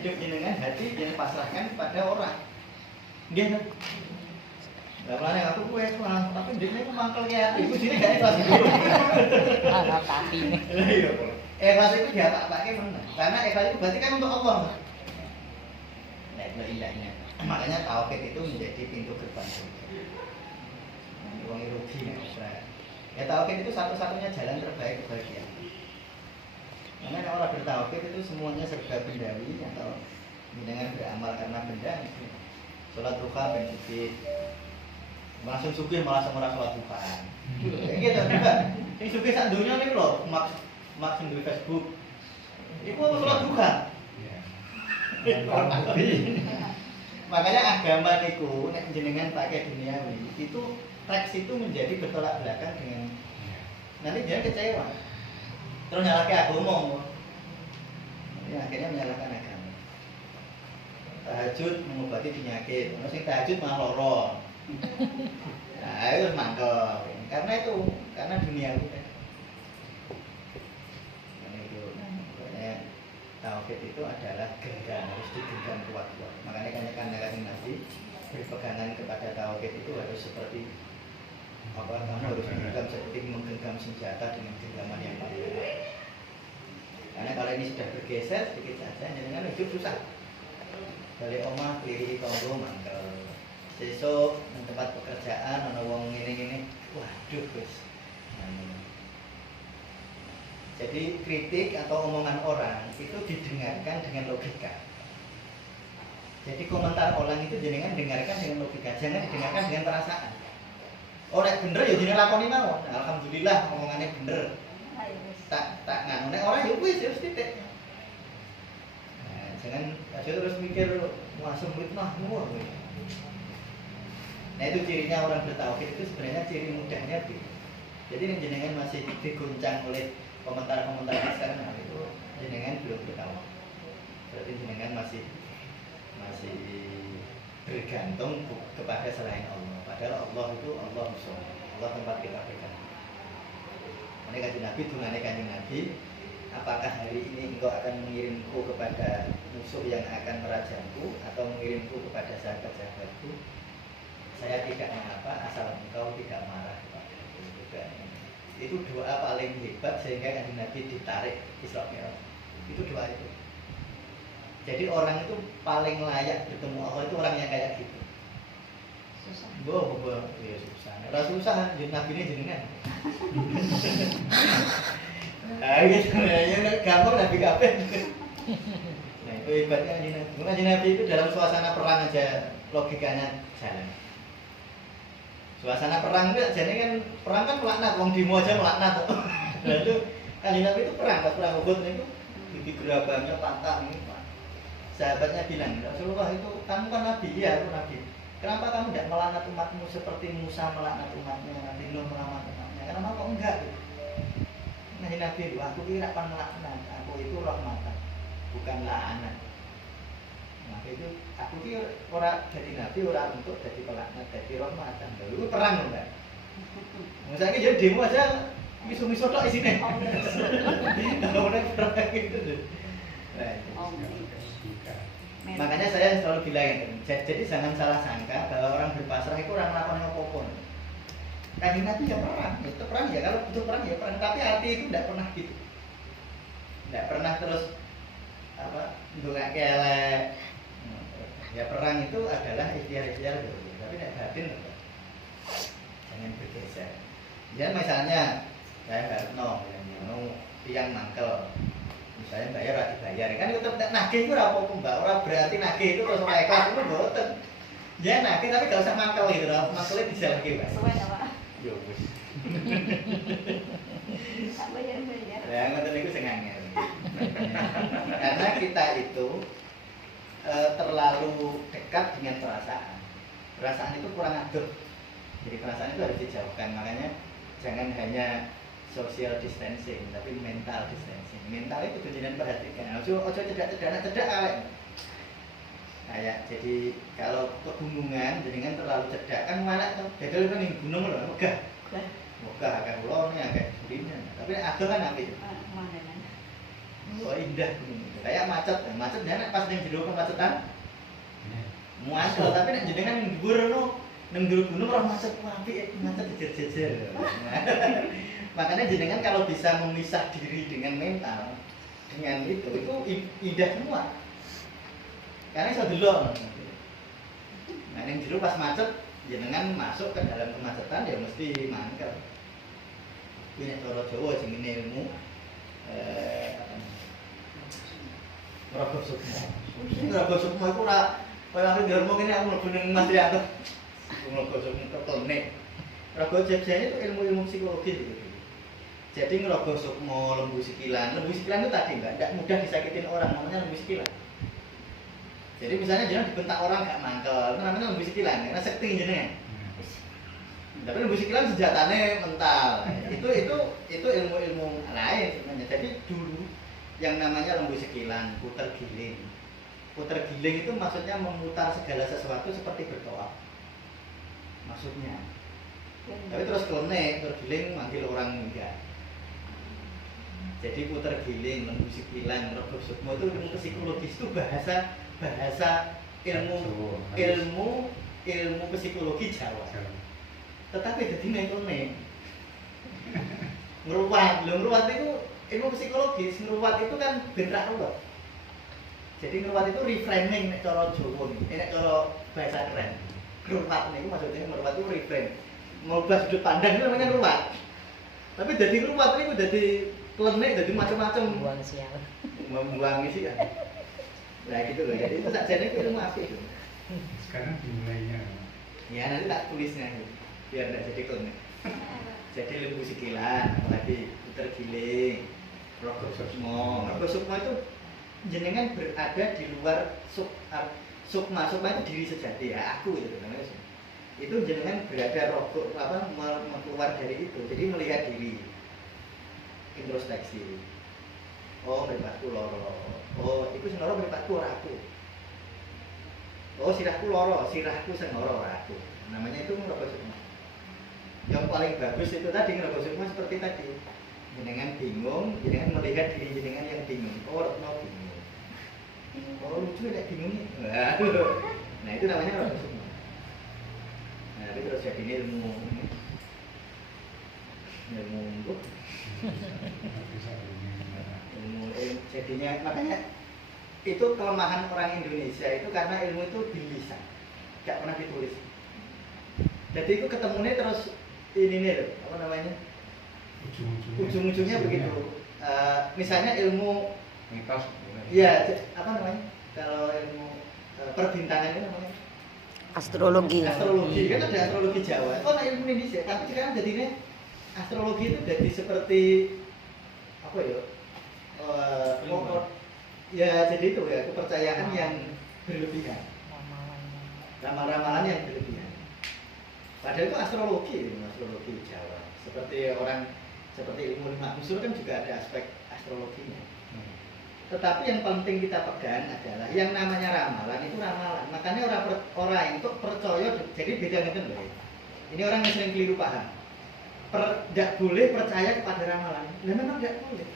hidup jenengan hati yang pasrahkan pada orang. Nggih to. Lah mulane aku kuwi ikhlas, tapi ndekne ku mangkel ki ati, iku dene gak ikhlas dulu. Ana tatine. Lah iya. Ikhlas itu diapa-apake meneh. Karena ikhlas itu berarti kan untuk Allah. Nah, itu indahnya. Makanya tauhid itu menjadi pintu gerbang surga. Wong rugi nek ya tauhid itu satu-satunya jalan terbaik kebahagiaan. Karena kalau orang bertauhid itu semuanya serba bendawi atau dengan beramal karena benda. Sholat duha ben sugih. Langsung sugih malah ora sholat duha. Gitu juga. Sing sugih sak donya niku lho, mak sing di Facebook. Iku sholat duha. Makanya agama niku nek jenengan pakai duniawi itu teks itu menjadi bertolak belakang dengan nanti dia kecewa. Terus nyalahkan agama. Ya, akhirnya menyalahkan agama. Tahajud mengobati penyakit. Ono sing tahajud malah lara. Nah, itu mangkel. Karena duniawi. Karena itu makanya tauhid itu adalah genggam, harus digenggam kuat-kuat. Makanya kanjeng Nabi berpegangan kepada tauhid itu harus seperti kamu harus menggenggam seperti menggenggam senjata dengan genggaman yang paling kuat. Karena kalau ini sudah bergeser sedikit saja, jangan hidup susah. Dari omah keliri tonggo mangkel. Sesuk di tempat pekerjaan ana wong ngene-ngene, waduh wis. Jadi kritik atau omongan orang itu didengarkan dengan logika. Jadi komentar orang itu jenengan dengarkan dengan logika, jangan didengarkan dengan perasaan. Orang bener ya jenengan lakoni mawon. Alhamdulillah omongannya bener. Tak nganu nek ora ya wis titik. Nah, jangan aja terus mikir langsung fitnah ngono. Nah, itu cirinya orang bertauhid itu sebenarnya ciri mudahnya itu. Jadi nek jenengan masih diguncang oleh komentar-komentar sekarang nah, itu jenengan belum bertauhid. Berarti jenengan masih bergantung kepada selain Allah. Padahal Allah itu Allah musuh. Allah tempat kita bergantung. Ini kanjeng Nabi, dungane kanjeng Nabi, apakah hari ini engkau akan mengirimku kepada musuh yang akan merajamku atau mengirimku kepada sahabat-sahabatku? Saya tidak mengapa asal engkau tidak marah. Itu doa paling hebat sehingga kanjeng Nabi ditarik Isra Mi'raj. Itu doa itu. Jadi orang itu paling layak bertemu Allah itu orang yang kayak gitu. Susah. Ya susah. Ora susah Nabi ini jenengan. Gitu. Ya gampang Nabi kabeh. Nah, itu hebatnya Nabi. Nabi itu dalam suasana perang aja logikanya jalan. Suasana perang itu jadi kan perang kan melaknat, wong demo aja melaknat. Lalu kanjeng Nabi itu perang Uhud itu di gerabannya pantang ini. Sahabatnya bilang, Rasulullah itu kamu kan Nabi, iya aku Nabi. Kenapa kamu tidak melaknat umatmu seperti Musa melaknat umatnya, Nabi Nuh melaknat umatnya? Kenapa kok enggak? Nah Nabi itu, aku kira akan melaknat, aku itu rahmatan, bukan la'anat. Nah itu, aku kira orang jadi Nabi, orang untuk jadi pelaknat, jadi rahmatan. Lalu perang enggak? Misalnya jadi demo aja, misu-misu tok isinya. Kemudian perang gitu tuh. Makanya saya selalu bilang, jadi jangan salah sangka bahwa orang berpasrah itu orang melakukan apa-apa. Kanjeng Nabi ya perang, itu perang ya kalau butuh perang ya perang, tapi hati itu tidak pernah gitu, tidak pernah terus apa nggak kelek. Ya perang itu adalah ikhtiar-ikhtiar dulu, tapi tidak batin jangan bergeser. Ya misalnya saya Harno yang mau tiang mangkel. Saya bayar atau dibayar kan itu tetap nagih itu apa-apa mbak, orang berarti nagih itu terus orang ikhlas itu boten ya nagih tapi gak usah mangkel gitu loh, mangkelnya bisa lagi mbak sesuai apa? Ya wis tak bayar-bayar ya ngoten niku sing angel karena kita itu terlalu dekat dengan perasaan itu kurang adur, jadi perasaan itu harus dijauhkan. Makanya jangan hanya social distancing, tapi mental distancing. Mental itu jangan perhatikan. Ojo cedak awet. Kayak jadi kalau pegunungan jenengan terlalu cedak kan malah tuh. Bedol kan ning gunung lho, megah. Megah akan ulone agak surine. Tapi adoh kan apik. Oh indah. Kayak macet, macetnya pas ning jero kemacetan. Muasal tapi nek jenengan ning dhuwur no ning dhuwur gunung ora macet apik, macet jejer-jejer. Makanya jenengan kalau bisa memisah diri dengan mental, dengan itu indah semua. Karena iso delok. Nah ning jero pas macet jenengan masuk ke dalam kemacetan ya mesti mangkel. Kuwi nek cara Jawa jenenge ilmu Ngrogok Sukma. Ngrogok Sukma iku ora kaya aku ndelok ngene aku mlebu ning Mas Rianto. Ngrogok Sukma ketone. Ngrogok jejane itu ilmu-ilmu psikologi gitu. Jadi ngrogok Sukma, lembu sikilan. Lembu sikilan itu tadi enggak mudah disakitin orang, namanya lembu sikilan. Jadi misalnya jangan dibentak orang gak mangkel, itu namanya lembu sikilan, karena sekti jenenge. Tapi lembu sikilan senjatanya mental. Itu ilmu-ilmu lain sebenarnya. Jadi dulu yang namanya lembu sikilan, puter giling. Puter giling itu maksudnya memutar segala sesuatu seperti bertolak. Maksudnya. Tapi terus klenek, puter giling manggil orang enggak. Jadi puter giling, lembu sikilan, ngrogok Sukma itu ilmu psikologis itu bahasa ilmu psikologi Jawa. Tetapi jadi nek ngruwat itu ilmu psikologis. Ngruwat itu kan benrak ruwet. Jadi ngruwat itu reframing nek cara Jawa iki. Nek cara bahasa keren. Ngruwat niku maksudnya ngruwat itu reframe. Ngubah sudut pandang itu namanya ngruwat. Tapi jadi ngruwat niku dadi klenek, dadi macam-macam. Buang sial. Membuang isi kan. Nah gitu loh. Jadi itu sakjane itu ilmu apik. Sekarang dimulainya. Ya nanti tak tulisnya biar tidak jadi klenek. Jadi lembu sikilan, apalagi puter giling, ngrogok Sukma. Ngrogok Sukma itu jenengan berada di luar sukma itu diri sejati ya, aku itu namanya. Itu jenengan berada rogok keluar dari itu. Jadi melihat diri. Introspeksi. Oh, mripatku loro. Oh, iku sing loro mripatku ora aku. Oh, sirahku loro, sirahku sing loro ora aku. Namanya itu ngrogok Sukma. Yang paling bagus itu tadi ngrogok Sukma seperti tadi. Jenengan bingung, jenengan melihat diri jenengan yang bingung. Oh, Retno bingung. Oh, lucu nek bingung nih. Nah, itu namanya ngrogok Sukma. Nah, itu terus jadi ilmu jadinya makanya itu kelemahan orang Indonesia itu karena ilmu itu bilisan, gak pernah ditulis. Jadi itu ketemunya terus ini nih loh, apa namanya? Ujung-ujungnya begitu. Misalnya ilmu mitos. Iya, apa namanya? Kalau ilmu perbintangan itu namanya Astrologi. Astrologi kan ada astrologi Jawa. Oh, nah ilmu Indonesia. Tapi sekarang jadinya astrologi itu jadi seperti apa ya? Ya jadi itu ya kepercayaan yang berlebihan. Ramalan-ramalan yang berlebihan. Padahal itu astrologi Jawa. Seperti ilmu lima unsur kan juga ada aspek astrologinya. Tetapi yang penting kita pegang adalah yang namanya ramalan itu ramalan. Makanya orang itu percaya, jadi beda gitu loh. Ini orang yang sering keliru paham. Tidak boleh percaya kepada ramalan. Nah memang tidak boleh.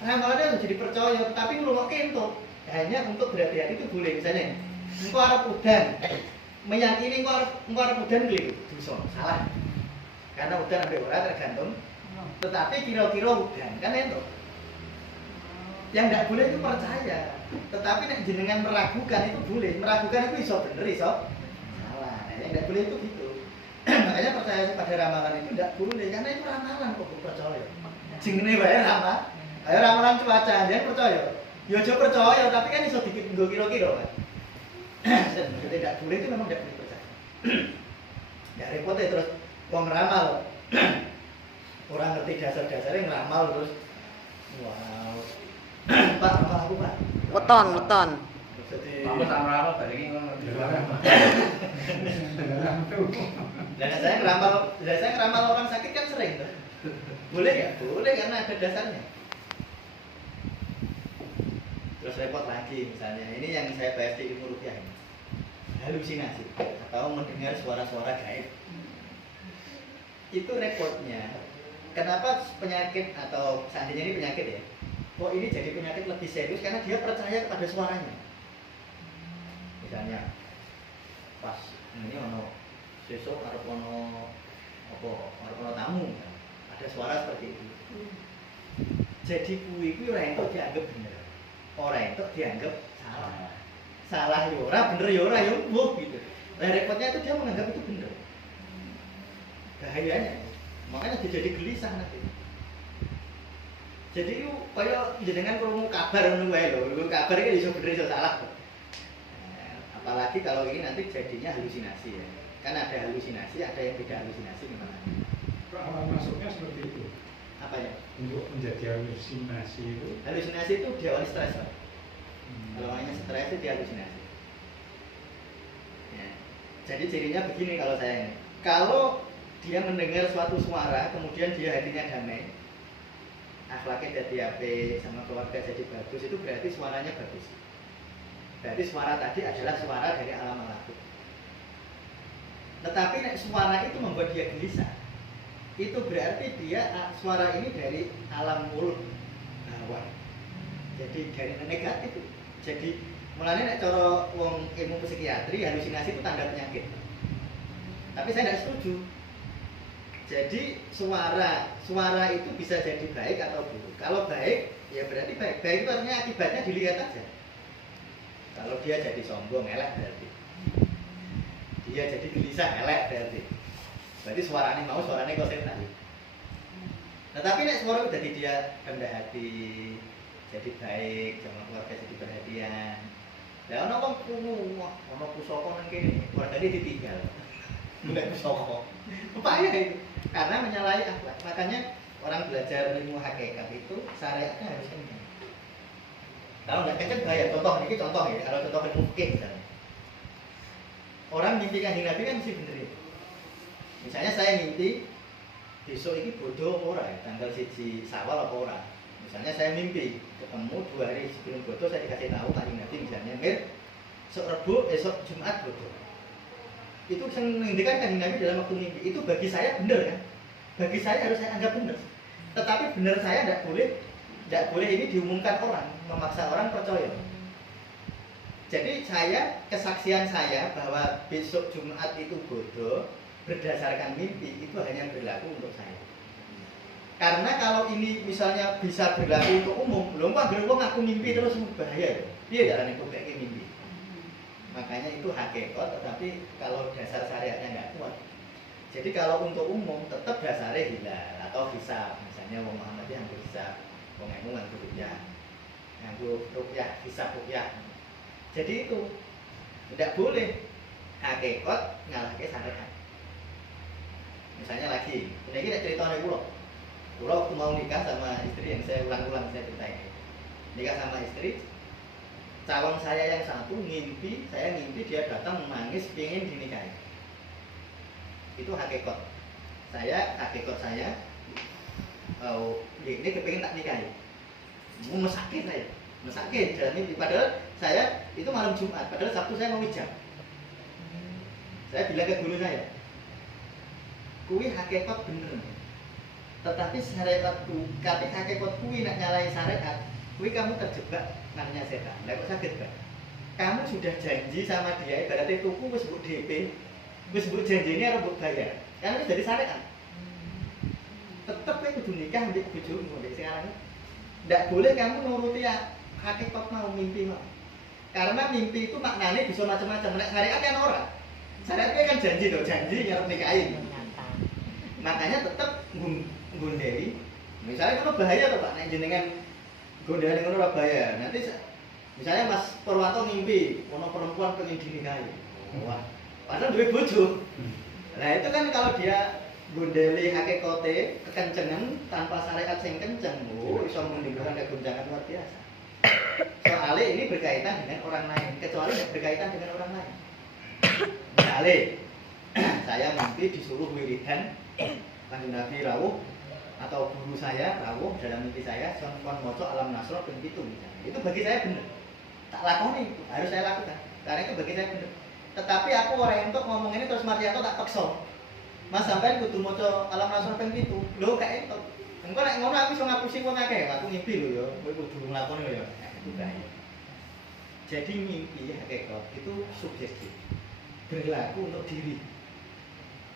Ramalannya harus jadi percaya, tapi ngrungok kento. Hanya untuk berhati-hati itu boleh. Misalnya, engkau arep udan, meyakini engkau arep udan keliru, dosa, salah. Karena udan sampai ora tergantung. Tetapi kira-kira udan, kan itu. Yang tidak boleh itu percaya. Tetapi nek jenengan meragukan itu boleh. Meragukan itu iso bener, iso salah. Nah, yang tidak boleh itu gitu. Makanya percaya pada ramalan itu tidak boleh, karena itu ramalan kok percaya. Jenenge wae ramalan. Ayo ramalan cuaca, jangan percaya. Ya aja percaya, tapi kan iso nggo kira-kira kan. Tidak boleh itu memang tidak boleh percaya. Ya repot ya terus wong ramal. Orang ngerti dasar-dasarnya ngeramal terus wow. Pak, ramal aku, Pak. Weton. Jadi Kamu sama ramal balik ini kan dan saya ngeramal orang sakit kan sering tuh. Boleh ya? Boleh karena ada dasarnya. Terus repot lagi misalnya, ini yang saya bahas di ilmu rupiah ini. Halusinasi atau mendengar suara-suara gaib. Itu repotnya. Kenapa penyakit atau seandainya ini penyakit ya? kok ini jadi penyakit lebih serius karena dia percaya kepada suaranya. Misalnya pas ini ono sesuk arep ono apa arep ono tamu, ada suara seperti itu. Jadi kuwi ora entuk dianggap bener. Ora entuk dianggap salah. Salah yo ora, bener yo ora yo mbuh gitu. Nah repotnya itu dia menganggap itu bener. Bahayanya. Makanya dia jadi gelisah nanti. Jadi itu kaya jenengan krungu kabar ngono wae lho. Kabar iki iso bener iso salah. Nah, apalagi kalau ini nanti jadinya halusinasi ya. Kan ada halusinasi, ada yang tidak halusinasi gimana? Awal masuknya seperti itu. Apa ya? Untuk menjadi halusinasi itu. Halusinasi itu diawali stres, Pak. Kalau hanya stres itu dia halusinasi. Ya. Jadi cirinya begini kalau saya ini. Kalau dia mendengar suatu suara, kemudian dia hatinya damai, akhlaknya jadi apik, sama keluarga jadi bagus, itu berarti suaranya bagus. Berarti suara tadi adalah suara dari alam malakut. Tetapi suara itu membuat dia gelisah. Itu berarti dia suara ini dari alam mulut bawah. Jadi dari negatif. Jadi mulanya nek cara wong ilmu psikiatri halusinasi itu tanda penyakit. Tapi saya tidak setuju. Jadi suara itu bisa jadi baik atau buruk. Kalau baik, ya berarti baik. Baik itu artinya akibatnya dilihat aja. Kalau dia jadi sombong, elek berarti. Dia jadi gelisah, elek berarti. Berarti suaranya mau, suaranya kok setan. Nah tapi nek suara udah dia rendah hati, jadi baik, sama keluarga jadi perhatian. Lah ono wong krungu, ono pusaka nang kene, keluargane ditinggal. Mulai pusaka. Upaya itu. Karena menyalahi akhlak. Makanya orang belajar ilmu hakikat itu syariatnya harus kencang. Kalau nggak kencang bahaya. Contoh ya. Kalau contoh ilmu fikih misalnya. Orang mimpi Kanjeng Nabi kan mesti bener ya. Misalnya saya mimpi besok ini bodoh apa ora ya, tanggal 1 Syawal apa ora. Misalnya saya mimpi ketemu 2 hari sebelum bodoh saya dikasih tahu Kanjeng Nabi misalnya, "Mir, esok Rebo, esok Jumat bodoh." Itu yang mengindikan Kanjeng Nabi dalam waktu mimpi. Itu bagi saya benar kan? Bagi saya harus saya anggap benar. Tetapi benar saya tidak boleh ini diumumkan orang, memaksa orang percaya. Jadi kesaksian saya bahwa besok Jumat itu bodoh berdasarkan mimpi itu hanya berlaku untuk saya. Karena kalau ini misalnya bisa berlaku untuk umum, belum kan belum aku mimpi terus bahaya. Dia jalan itu kayak mimpi. Makanya itu hakikat, tetapi kalau dasar syariatnya nggak kuat. Jadi kalau untuk umum tetap dasarnya hilal atau hisab. Misalnya wong Muhammadiyah yang hisab, wong NU yang ruqyah, yang ruqyah, hisab ruqyah. Jadi itu tidak boleh hakikat ngalahke syariat. Misalnya lagi, ini kita cerita nih pulau waktu mau nikah sama istri yang saya ulang-ulang saya ceritain. Nikah sama istri. Calon saya yang satu saya ngimpi dia datang menangis pengen dinikahi. Itu hakikat saya ini kepengen tak nikahi. Mau mesakit saya dalam mimpi. Padahal saya itu malam Jumat, padahal Sabtu saya mau ijab. Saya bilang ke guru saya, kuwi hakikat bener. Tetapi syariatku, tapi hakikat kuwi nak nyalai syariat, kuwi kamu terjebak namanya setan. Lah kok sakit, Pak? Kamu sudah janji sama dia, ibaratnya tuku wis mbok DP, wis mbok janjine arep mbok bayar. Kan wis dari syariat. Tetep kowe kudu nikah mbek bojomu mbek sing aran. Ndak boleh kamu nuruti hakikat mau mimpi mau. Karena mimpi itu maknanya bisa macam-macam. Nek syariat kan ora. Syariat kan janji to, janji ngarep nikahin. Makanya tetep nggondeli. Misalnya kalau bahaya tuh Pak, nek jenengan gondeli ngono ora bahaya. Nanti misalnya Mas Purwanto ngimpi ono perempuan pengen dinikahi. Wah, padahal duwe bojo. Nah, itu kan kalau dia gondeli hakikate kekencengan tanpa syariat sing kenceng, iso menimbulkan kegoncangan luar biasa. Soalnya ini berkaitan dengan orang lain, kecuali tidak berkaitan dengan orang lain. Misalnya saya mimpi disuruh wiridan Kanjeng Nabi rawuh atau guru saya rawuh dalam mimpi saya kon maca alam nasra ping 7 misalnya. Itu bagi saya benar. Tak lakoni itu, harus saya lakukan. Karena itu bagi saya benar. Tetapi aku orang untuk ngomong ini terus Martianto tak paksa. Mas sampean kudu maca alam nasra ping 7. Lho gak entuk. Engko nek ngono aku iso ngapusi wong akeh, aku ngimpi lho ya, kowe kudu nglakoni lho ya. Nah, itu bahaya. Jadi mimpi hakikat itu subjektif. Berlaku untuk diri.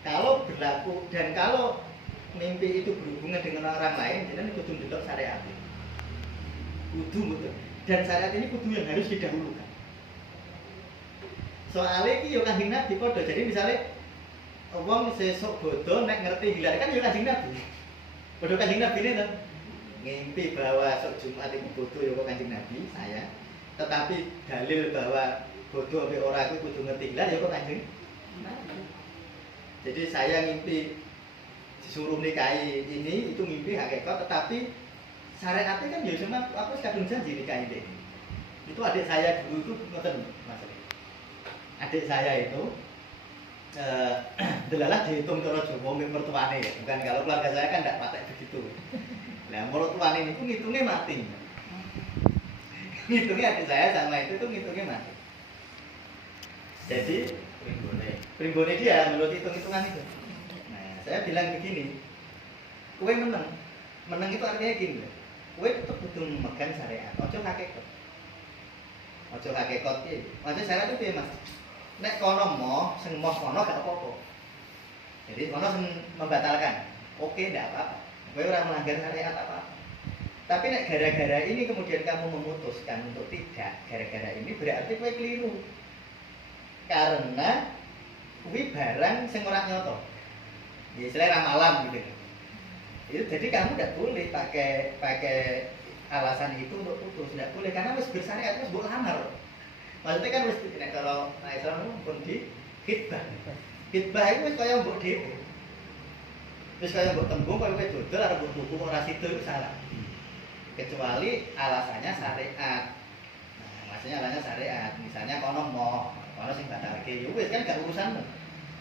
Kalau berlaku dan kalau mimpi itu berhubungan dengan orang lain, jadi kudu ndelok syariat. Kudu betul. Dan syariat ini kudu yang harus didahulukan. Soalnya iki yo Kanjeng Nabi padha. Jadi misalnya wong sesuk bodoh nek ngerti hilal kan yo Kanjeng Nabi. Padha Kanjeng Nabi ini kan ngimpi bahwa sok Jumat itu bodoh yo Kanjeng Nabi saya. Tetapi dalil bahwa bodoh ape ora iku kudu ngerti hilal yo Kanjeng Nabi. Jadi saya ngimpi disuruh nikahi ini itu mimpi hakikat, tetapi syariatnya kan ya cuma aku kadung janji nikahi deh. Itu adik saya dulu itu ngoten Mas. Adik saya itu delalah dihitung cara Jawa mertuane ya. Bukan kalau keluarga saya kan tidak patek begitu. Nah, mertuane itu ngitungnya mati. Ngitungnya adik saya sama itu ngitungnya mati. Jadi primbone dia menurut hitung-hitungan itu. Nah, saya bilang begini, kowe menang itu artinya gini, kowe tetap kudu memegang syariat, ojo hakikat. Ojo hakikat iki. Ojo syariat itu piye, Mas? Nek kono moh, sing moh kono gak apa-apa. Jadi kono sing membatalkan. Oke, ndak apa-apa. Kowe ora melanggar syariat apa-apa. Tapi nek gara-gara ini kemudian kamu memutuskan untuk tidak, gara-gara ini berarti kowe keliru. Karena kuwi barang sing ora nyoto. Ya istilah ramalan gitu. Itu jadi kamu tidak boleh pakai alasan itu untuk putus, tidak boleh karena wis bersyariat wis mbok lamar. Maksudnya kan wis nek kalau Islam pun di khitbah. Khitbah itu wis kaya mbok dhewe. Wis kaya mbok tembung kaya kowe dodol arep mbok tuku ora sido itu salah. Kecuali alasannya syariat. Nah, maksudnya alasannya syariat. Misalnya kono sing batalke, ya wis kan gak urusan.